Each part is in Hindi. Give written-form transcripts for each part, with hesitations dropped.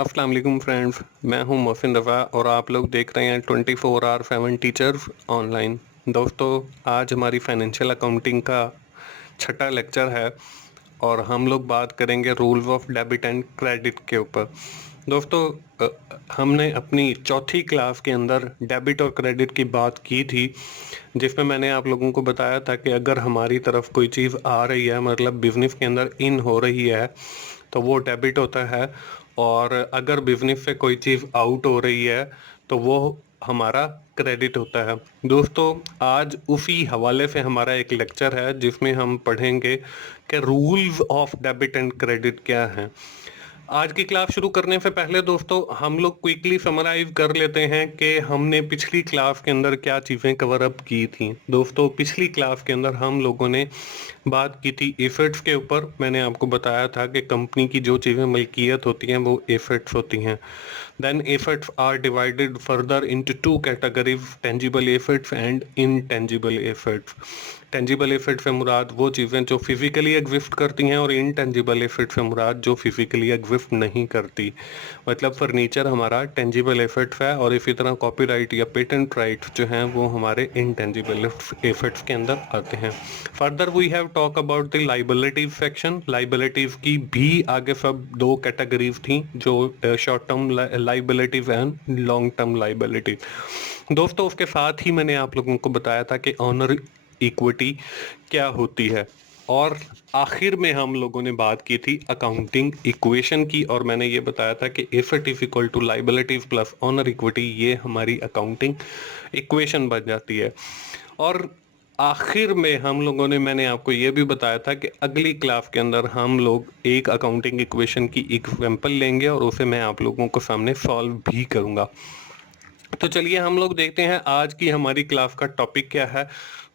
अस्सलाम वालेकुम फ्रेंड्स, मैं हूं मोहसिन रफ़ा और आप लोग देख रहे हैं 24 आवर 7 टीचर्स ऑनलाइन। दोस्तों, आज हमारी फाइनेंशियल अकाउंटिंग का छठा लेक्चर है और हम लोग बात करेंगे rules of debit and credit के ऊपर। दोस्तों, हमने अपनी चौथी क्लास के अंदर डेबिट और क्रेडिट की बात की थी, जिसमें मैंने आप लोगों को बताया था कि अगर हमारी तरफ कोई चीज़ आ रही है, मतलब बिजनेस के अंदर इन हो रही है, तो वो डेबिट होता है। और अगर बिजनेस से कोई चीज़ आउट हो रही है तो वो हमारा क्रेडिट होता है। दोस्तों, आज उसी हवाले से हमारा एक लेक्चर है जिसमें हम पढ़ेंगे कि rules of debit and credit क्या हैं। आज की क्लास शुरू करने से पहले दोस्तों, हम लोग क्विकली समराइज कर लेते हैं कि हमने पिछली क्लास के अंदर क्या चीज़ें कवर अप की थी। दोस्तों, पिछली क्लास के अंदर हम लोगों ने बात की थी एसेट्स के ऊपर। मैंने आपको बताया था कि कंपनी की जो चीज़ें मलकियत होती हैं वो एसेट्स होती हैं। Then assets are divided further into two categories, tangible assets and intangible assets. Tangible asset से मुराद वो चीज़ें जो फिजिकली एग्जिस्ट करती हैं और इनटेंजिबल एसेट से मुराद जो फिजिकली एग्जिस्ट नहीं करती। मतलब फर्नीचर हमारा टेंजिबल एसेट्स है और इसी तरह कॉपीराइट या पेटेंट राइट्स जो हैं वो हमारे इनटेंजिबल एसेट्स के अंदर आते हैं। Further we have talk about the liabilities section. Liabilities की भी आगे सब दो कैटेगरीज थी, जो short term liabilities and long term liabilities. दोस्तों, उसके साथ ही मैंने आप लोगों को बताया था कि ऑनर इक्विटी क्या होती है। और आखिर में हम लोगों ने बात की थी अकाउंटिंग इक्वेशन की, और मैंने ये बताया था कि asset is equal to liabilities plus owner equity, ये हमारी अकाउंटिंग इक्वेशन बन जाती है। और आखिर में हम लोगों ने, मैंने आपको ये भी बताया था कि अगली क्लास के अंदर हम लोग एक अकाउंटिंग इक्वेशन की एग्जांपल लेंगे और उसे मैं आप लोगों को सामने सॉल्व भी करूंगा। तो चलिए हम लोग देखते हैं आज की हमारी क्लास का टॉपिक क्या है।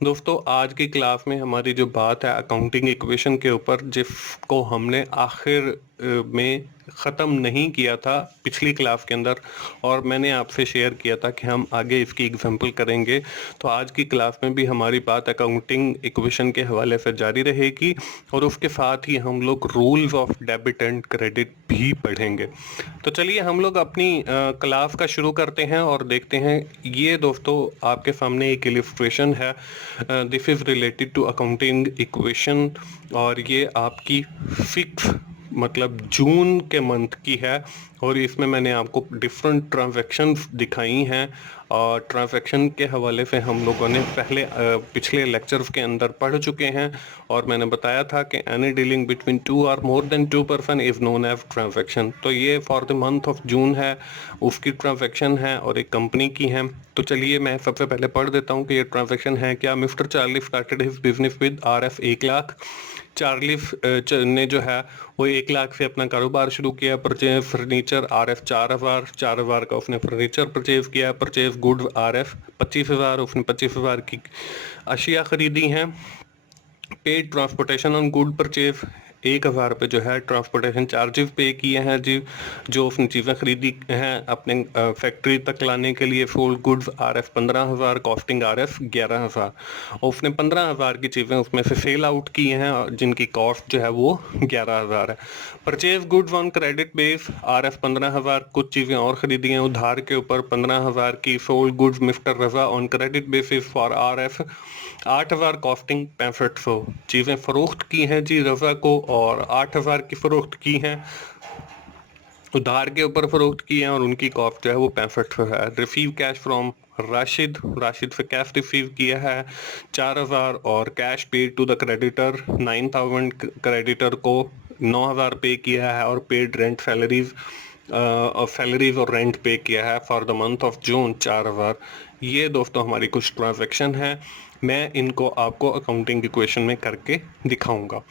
दोस्तों, आज की क्लास में हमारी जो बात है अकाउंटिंग इक्वेशन के ऊपर, जिसको हमने आखिर में ख़त्म नहीं किया था पिछली क्लास के अंदर, और मैंने आपसे शेयर किया था कि हम आगे इसकी एग्जांपल करेंगे। तो आज की क्लास में भी हमारी बात अकाउंटिंग इक्वेशन के हवाले से जारी रहेगी और उसके साथ ही हम लोग rules of debit and credit भी पढ़ेंगे। तो चलिए हम लोग अपनी क्लास का शुरू करते हैं और देखते हैं। ये दोस्तों आपके सामने एक इलिस्ट्रेशन है, this is related to accounting equation, और ये आपकी फिक्स मतलब जून के मंथ की है। और इसमें मैंने आपको डिफरेंट ट्रांजैक्शंस दिखाई हैं और ट्रांजैक्शन के हवाले से हम लोगों ने पहले पिछले लेक्चर्स के अंदर पढ़ चुके हैं। और मैंने बताया था कि एनी डीलिंग बिटवीन टू और more than two person is known as transaction. तो ये for the month of June है, उसकी ट्रांजैक्शन है और एक कंपनी की है। तो चलिए मैं सबसे पहले पढ़ देता हूँ कि ये ट्रांजैक्शन है क्या। Mister Charlie started his business with RF 1 lakh. Charlie ने जो है वो 1 लाख से अपना कारोबार शुरू किया। परचेज फर्नीचर RF 4,000, 4,000 का उसने फर्नीचर परचेज किया। परचेज गुड RF 25,000, उसने 25,000 की अशिया खरीदी हैं। Paid transportation on good purchase 1,000 रुपये जो है ट्रांसपोर्टेशन चार्जेस पे किए हैं जी, जो उसने चीज़ें खरीदी हैं अपने फैक्ट्री तक लाने के लिए। Sold goods RF 15,000, costing RF 11,000। उसने 15,000 की चीज़ें उसमें से सेल आउट की हैं जिनकी कॉस्ट जो है वो 11,000 है। Purchase goods on credit base RF 15,000, कुछ चीज़ें और खरीदी हैं उधार के ऊपर 15,000 की। Sold goods mister Raza on credit basis for RF 8,000, costing 6500। चीज़ें फरोख्त की हैं जी रजा को और 8,000 की फरोख्त की हैं, उधार के ऊपर फरोख्त की हैं और उनकी कॉस्ट जो है वो 6500 है। Receive cash from Rashid, Rashid से कैश रिसीव किया है 4,000 और cash paid to the creditor 9,000, creditor को 9,000 पे किया है और पेड रेंट सैलरीज और रेंट पे किया है for the month of June 4,000। ये दोस्तों हमारी कुछ ट्रांजैक्शन है, मैं इनको आपको अकाउंटिंग इक्वेशन में करके दिखाऊंगा।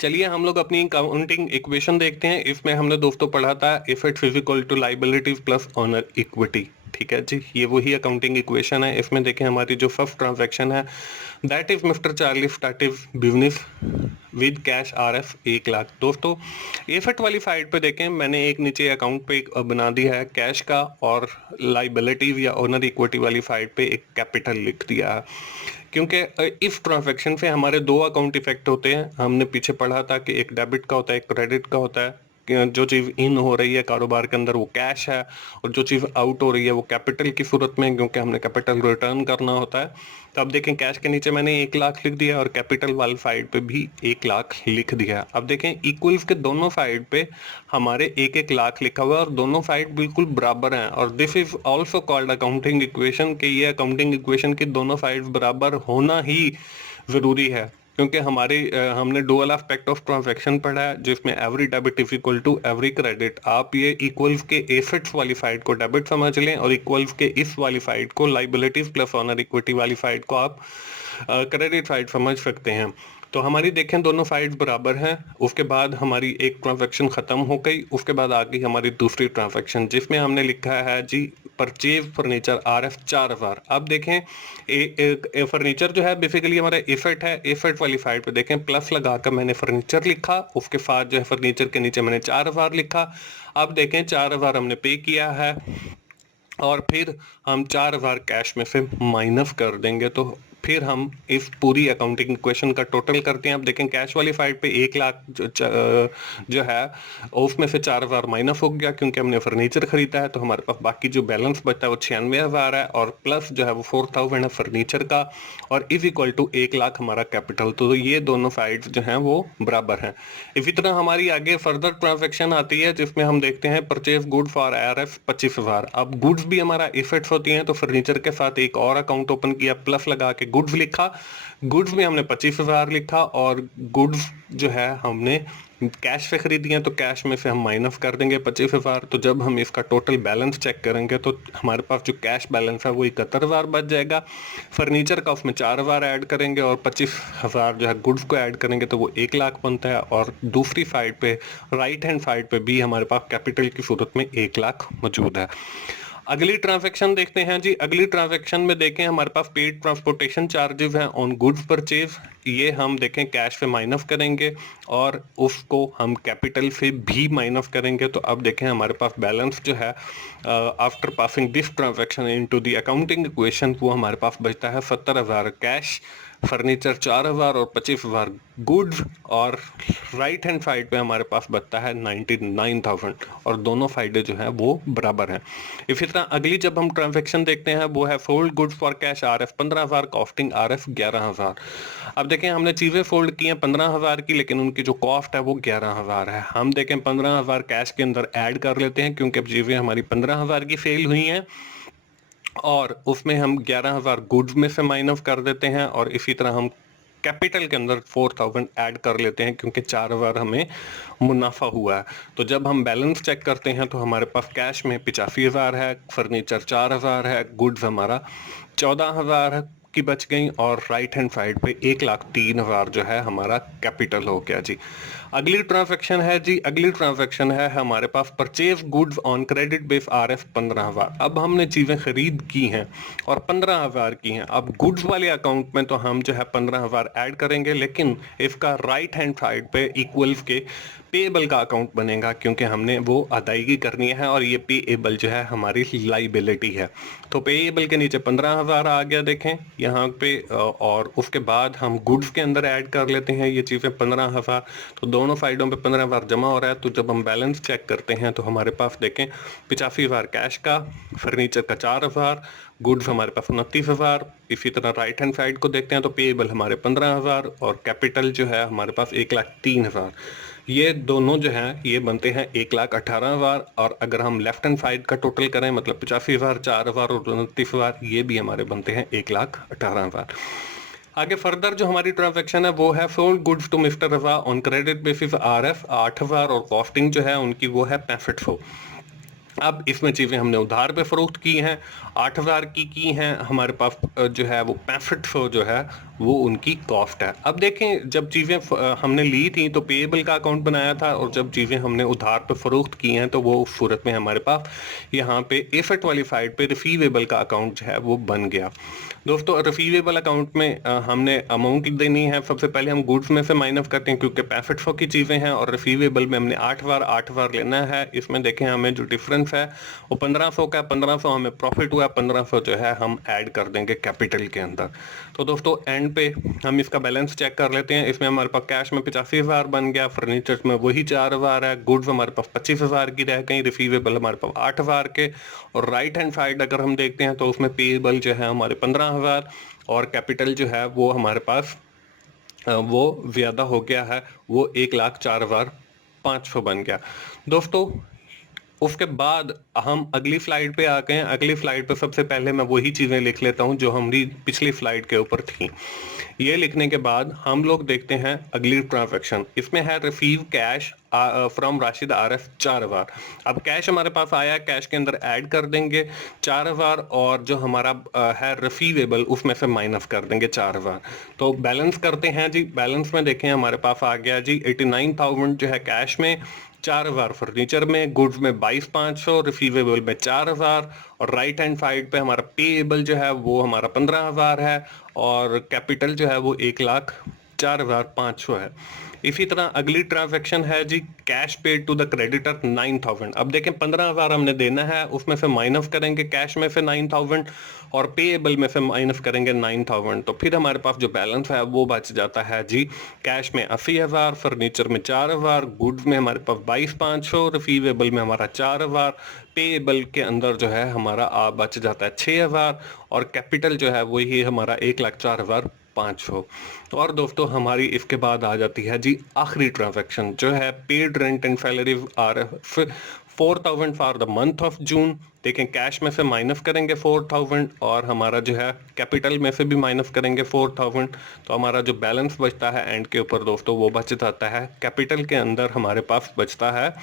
चलिए हम लोग अपनी अकाउंटिंग इक्वेशन देखते हैं। इसमें हमने दोस्तों पढ़ा था assets is equal to liabilities plus owner equity. ठीक है जी, ये वही अकाउंटिंग इक्वेशन है। इसमें देखें हमारी जो फर्स्ट ट्रांजैक्शन है, that is mister Charlie started business with cash RF 1 lakh. दोस्तों, एसेट वाली साइड पे देखें, मैंने एक नीचे अकाउंट पे बना दिया है कैश का, और लाइबिलिटीज या ऑनर इक्विटी वाली साइड पे एक कैपिटल लिख दिया है। क्योंकि इस ट्रांजैक्शन से हमारे दो अकाउंट इफेक्ट होते हैं। हमने पीछे पढ़ा था कि एक डेबिट का होता है, एक क्रेडिट का होता है। जो चीज़ इन हो रही है कारोबार के अंदर वो कैश है, और जो चीज़ आउट हो रही है वो कैपिटल की सूरत में, क्योंकि हमने कैपिटल रिटर्न करना होता है। तो अब देखें कैश के नीचे मैंने 1 लाख लिख दिया और कैपिटल वाली साइड पे भी 1 लाख लिख दिया। अब देखें इक्वल्स के दोनों साइड पे हमारे 1-1 लाख लिखा हुआ है और दोनों साइड बिल्कुल बराबर हैं, और this is also called accounting equation, कि ये अकाउंटिंग इक्वेशन की दोनों साइड्स बराबर होना ही ज़रूरी है, क्योंकि हमने डुअल एस्पेक्ट ऑफ ट्रांजैक्शन पढ़ा है जिसमें every debit is equal to every credit. आप ये इक्वल्स के एसेट्स वाली साइड को डेबिट समझ लें और इक्वल्स के इस वाली साइड को लाइबिलिटीज प्लस ऑनर इक्विटी वाली साइड को आप क्रेडिट साइड समझ सकते हैं। तो हमारी देखें दोनों साइड्स बराबर हैं। उसके बाद हमारी एक ट्रांजैक्शन खत्म हो गई, उसके बाद आ गई हमारी दूसरी ट्रांजैक्शन जिसमें हमने लिखा है जी परचेज फर्नीचर RF 4000। अब देखें फर्नीचर जो है बेसिकली हमारा एसेट है, एसेट वाली साइड पे देखें प्लस लगाकर मैंने फर्नीचर लिखा, उसके साथ जो है फर्नीचर के नीचे मैंने 4000 लिखा। अब देखें 4000 हमने पे किया है और फिर हम 4000 कैश में से माइनस कर देंगे, तो फिर हम इस पूरी अकाउंटिंग इक्वेशन का टोटल करते हैं। अब देखें कैश वाली साइड पे 1 लाख जो है उसमें से 4000 माइनस हो गया क्योंकि हमने फर्नीचर खरीदा है, तो हमारे पास बाकी जो बैलेंस बचा है वो 96,000 है, और प्लस जो है वो 4000 है फर्नीचर का, और इज इक्वल टू 1 लाख हमारा कैपिटल। तो ये दोनों साइड्स जो हैं वो बराबर हैं। इसी तरह हमारी आगे फर्दर ट्रांजेक्शन आती है जिसमें हम देखते हैं परचेज गुड फॉर RF 25,000। अब गुड्स भी हमारा इफेक्ट्स होती हैं, तो फर्नीचर के साथ एक और अकाउंट ओपन किया, प्लस लगा के गुड्स लिखा, गुड्स में हमने 25,000 लिखा, और गुड्स जो है हमने कैश से खरीदी है तो कैश में से हम माइनस कर देंगे 25,000। तो जब हम इसका टोटल बैलेंस चेक करेंगे तो हमारे पास जो कैश बैलेंस है वो 71,000 बच जाएगा। फर्नीचर का उसमें 4,000 ऐड करेंगे और 25,000 जो है गुड्स को ऐड करेंगे तो वो 1 लाख बनता है, और दूसरी साइड पे राइट हैंड साइड पे भी हमारे पास कैपिटल की सूरत में 1 लाख मौजूद है। अगली ट्रांजैक्शन देखते हैं जी। अगली ट्रांजैक्शन में देखें हमारे पास पेड ट्रांसपोर्टेशन चार्जेस हैं ऑन गुड्स परचेज, ये हम देखें कैश से माइनस करेंगे और उसको हम कैपिटल से भी माइनस करेंगे। तो अब देखें हमारे पास बैलेंस जो है after passing this transaction into the accounting equation वो हमारे पास बचता है 70,000 कैश, फर्नीचर 4,000 और 25,000 गुड्स, और राइट हैंड साइड पे हमारे पास बचता है 99,000, और दोनों साइडें जो है वो बराबर हैं। इसी तरह अगली जब हम ट्रांजैक्शन देखते हैं वो है sold goods for cash RF 15,000, costing RF 11,000। अब देखें हमने चीज़ें फोल्ड की हैं 15,000 की, लेकिन उनकी जो कॉस्ट है वो 11,000 है। हम देखें 15,000 कैश के अंदर ऐड कर लेते हैं क्योंकि अब चीज़ें हमारी 15,000 की सेल हुई हैं, और उसमें हम 11,000 गुड्स में से माइनस कर देते हैं, और इसी तरह हम कैपिटल के अंदर 4,000 ऐड कर लेते हैं क्योंकि 4,000 हमें मुनाफा हुआ है। तो जब हम बैलेंस चेक करते हैं तो हमारे पास कैश में 85,000 है, फर्नीचर 4,000 है, गुड्स हमारा 14,000 की बच गई, और राइट हैंड साइड पे 1,03,000 जो है हमारा कैपिटल हो गया जी। अगली ट्रांजैक्शन है जी, अगली ट्रांजैक्शन है हमारे पास purchase goods on credit base RF 15,000। अब हमने चीज़ें खरीद की हैं और 15,000 की हैं। अब गुड्स वाले अकाउंट में तो हम जो है 15,000 ऐड करेंगे, लेकिन इसका राइट हैंड साइड पे इक्वल्स के पेएबल का अकाउंट बनेगा क्योंकि हमने वो अदायगी करनी है, और ये पेएबल जो है हमारी लाइबिलिटी है। तो पेएबल के नीचे 15,000 आ गया देखें यहाँ पे, और उसके बाद हम गुड्स के अंदर ऐड कर लेते हैं ये चीज़ें 15,000। तो दोनों साइडों पे 15,000 जमा हो रहा है। तो जब हम बैलेंस चेक करते हैं तो हमारे पास देखें 85,000 कैश का, फर्नीचर का 4,000, गुड्स हमारे पास 29,000। इसी तरह राइट हैंड साइड को देखते हैं तो पेएबल हमारे 15,000 और कैपिटल जो है हमारे पास 1,03,000। ये दोनों जो हैं ये बनते हैं 1,18,000, और अगर हम लेफ्ट हैंड साइड का टोटल करें मतलब 85,000, 4,000 और 29,000 ये भी हमारे बनते हैं 1,18,000। आगे फर्दर जो हमारी ट्रांजैक्शन है वो है sold goods to mister Raza on credit basis RF 8,000, और कॉस्टिंग जो है उनकी वो है 6500। अब इसमें चीज़ें हमने उधार पे फरोख्त की हैं, 8,000 की हैं, हमारे पास जो है वो 6500 जो है वो उनकी कॉस्ट है। अब देखें जब चीज़ें हमने ली थी तो पेएबल का अकाउंट बनाया था, और जब चीज़ें हमने उधार पे फरोख्त की हैं तो वो उस सूरत में हमारे पास यहाँ पे एसेट वाली साइड पे रिसीवेबल का अकाउंट जो है वो बन गया। दोस्तों रिसीवेबल अकाउंट में हमने अमाउंट देनी है। सबसे पहले हम गुड्स में से माइनस करते हैं क्योंकि 6500 की चीज़ें हैं, और रिसीवेबल में हमने 8,000 लेना है। इसमें देखें हमें जो डिफरेंस है वो 1500 का, 1500 हमें प्रॉफिट हुआ, 1500 जो है हम ऐड कर देंगे कैपिटल के अंदर। तो दोस्तों एंड एंड पे हम इसका बैलेंस चेक कर लेते हैं। इसमें हमारे पास कैश में 85,000 बन गया, फर्नीचर में वही 4,000 है, गुड्स हमारे पास 25,000 की रह गई, रिसीवेबल हमारे पास 8,000 के, और राइट हैंड साइड अगर हम देखते हैं तो उसमें पेएबल जो है हमारे 15,000, और कैपिटल जो है वो हमारे पास वो ज़्यादा हो गया है, वो 1,04,500 बन गया। दोस्तों उसके बाद हम अगली स्लाइड पे आ गए हैं। अगली स्लाइड पे सबसे पहले मैं वही चीज़ें लिख लेता हूं जो हमारी पिछली स्लाइड के ऊपर थी। ये लिखने के बाद हम लोग देखते हैं अगली ट्रांजैक्शन। इसमें है receive cash from Rashid RF 4,000। अब कैश हमारे पास आया, कैश के अंदर ऐड कर देंगे 4,000, और जो हमारा है रिसीवेबल उसमें से माइनस कर देंगे 4,000। तो बैलेंस करते हैं जी। बैलेंस में देखें हमारे पास आ गया जी 89,000 जो है कैश में, 4,000 फर्नीचर में, गुड्स में 22,500, रिसीवेबल में 4,000, और राइट हैंड साइड पे हमारा पेएबल जो है वो हमारा 15,000 है, और कैपिटल जो है वो 1,04,500 है। इसी तरह अगली ट्रांजैक्शन है G cash paid to the creditor 9,000। अब देखें 15,000 हमने देना है, उसमें से माइनस करेंगे कैश में से 9,000, और पेएबल में से माइनस करेंगे 9,000, तो फिर हमारे पास जो बैलेंस है वो बच जाता है जी कैश में 80,000, फर्नीचर में 4,000, गुड्स में हमारे पास 22,500, रिसीवेबल में हमारा 4,000, पेएबल के अंदर जो है हमारा बच जाता है 6,000, और कैपिटल जो है वही हमारा 1,04,500। और दोस्तों हमारी इसके बाद आ जाती है जी आखिरी ट्रांजैक्शन जो है paid rent and salary RF 4,000 for the month of जून। देखें कैश में से माइनस करेंगे 4,000, और हमारा जो है कैपिटल में से भी माइनस करेंगे 4,000, तो हमारा जो बैलेंस बचता है एंड के ऊपर दोस्तों वो बच जाता है। कैपिटल के अंदर हमारे पास बचता है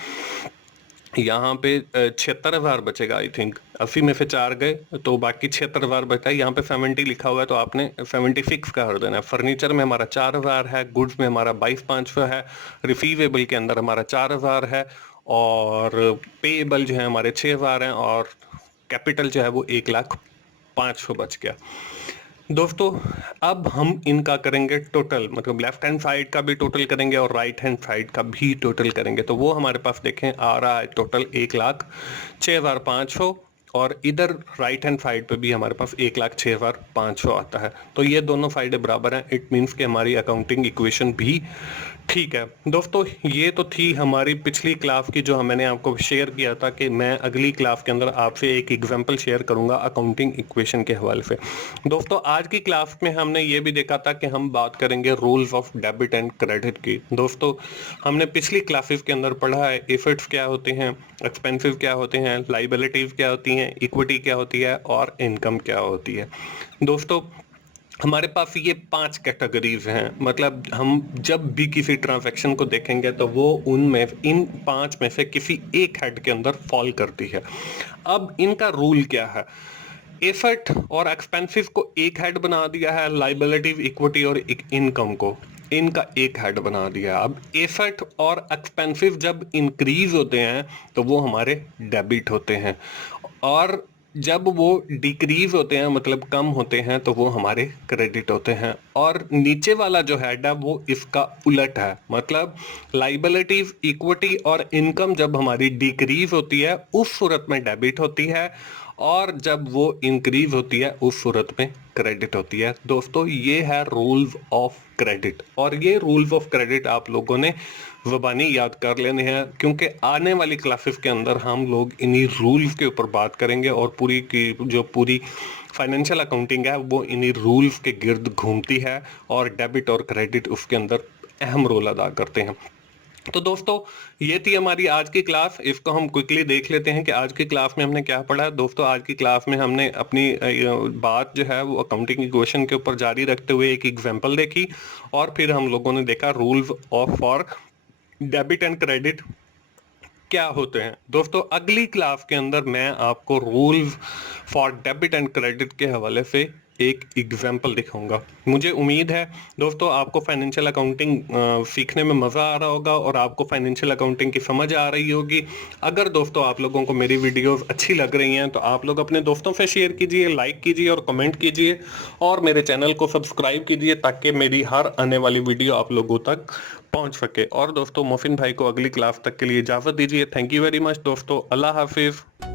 यहाँ पे 76,000 बचेगा। आई थिंक 80 में से 4 गए तो बाकी 76,000 बचता है। यहाँ पे 70 लिखा हुआ है तो आपने 76 का कर देना है। फर्नीचर में हमारा 4,000 है, गुड्स में हमारा 22,500 है, रिसीवेबल के अंदर हमारा 4,000 है, और पेएबल जो है हमारे 6,000 हैं, और कैपिटल जो है वो 1,05,000 बच गया। दोस्तों अब हम इनका करेंगे टोटल, मतलब लेफ्ट हैंड साइड का भी टोटल करेंगे और राइट हैंड साइड का भी टोटल करेंगे। तो वो हमारे पास देखें आ रहा है टोटल 1,06,500, और इधर राइट हैंड साइड पे भी हमारे पास 1,06,500 आता है। तो ये दोनों साइडें बराबर हैं। इट मीन्स कि हमारी अकाउंटिंग इक्वेशन भी ठीक है। दोस्तों ये तो थी हमारी पिछली क्लास की जो मैंने आपको शेयर किया था कि मैं अगली क्लास के अंदर आपसे एक एग्जांपल शेयर करूंगा अकाउंटिंग इक्वेशन के हवाले से। दोस्तों आज की क्लास में हमने ये भी देखा था कि हम बात करेंगे rules of debit and credit की। दोस्तों हमने पिछली क्लासेस के अंदर पढ़ा है एसेट्स क्या होते हैं, एक्सपेंसिव क्या होते हैं, लाइबिलिटीज क्या होती हैं, इक्विटी क्या होती है, और इनकम क्या होती है। दोस्तों हमारे पास ये 5 कैटेगरीज हैं। मतलब हम जब भी किसी ट्रांजैक्शन को देखेंगे तो वो उनमें इन 5 में से किसी एक हेड के अंदर फॉल करती है। अब इनका रूल क्या है? एसेट और एक्सपेंसिव को एक हेड बना दिया है, लाइबिलिटीज, इक्विटी और इनकम को इनका एक हेड बना दिया। अब एसेट और एक्सपेंसिव जब इंक्रीज होते हैं तो वो हमारे डेबिट होते हैं, और जब वो डिक्रीज होते हैं मतलब कम होते हैं तो वो हमारे क्रेडिट होते हैं। और नीचे वाला जो हेड है वो इसका उलट है। मतलब लाइबिलिटीज, इक्विटी और इनकम जब हमारी डिक्रीज होती है उस सूरत में डेबिट होती है, और जब वो इंक्रीज होती है उस सूरत में क्रेडिट होती है। दोस्तों ये है रूल्स ऑफ क्रेडिट, और ये रूल्स ऑफ क्रेडिट आप लोगों ने ज़बानी याद कर लेने हैं, क्योंकि आने वाली क्लासेस के अंदर हम लोग इन्हीं रूल्स के ऊपर बात करेंगे, और पूरी की जो पूरी फाइनेंशियल अकाउंटिंग है वो इन्हीं रूल्स के गिर्द घूमती है, और डेबिट और क्रेडिट उसके अंदर अहम रोल अदा करते हैं। तो दोस्तों ये थी हमारी आज की क्लास। इसको हम क्विकली देख लेते हैं कि आज की क्लास में हमने क्या पढ़ा। दोस्तों आज की क्लास में हमने अपनी बात जो है वो अकाउंटिंग इक्वेशन के ऊपर जारी रखते हुए एक एग्जांपल देखी, और फिर हम लोगों ने देखा rules of for debit and credit क्या होते हैं। दोस्तों अगली क्लास के अंदर मैं आपको rules for debit and credit के हवाले से एक एग्जाम्पल दिखाऊंगा। मुझे उम्मीद है दोस्तों आपको फाइनेंशियल अकाउंटिंग सीखने में मज़ा आ रहा होगा, और आपको फाइनेंशियल अकाउंटिंग की समझ आ रही होगी। अगर दोस्तों आप लोगों को मेरी वीडियोस अच्छी लग रही हैं तो आप लोग अपने दोस्तों से शेयर कीजिए, लाइक कीजिए और कमेंट कीजिए, और मेरे चैनल को सब्सक्राइब कीजिए ताकि मेरी हर आने वाली वीडियो आप लोगों तक पहुंच सके। और दोस्तों मोहसिन भाई को अगली क्लास तक के लिए इजाज़त दीजिए। थैंक यू वेरी मच दोस्तों। अल्लाह हाफिज़।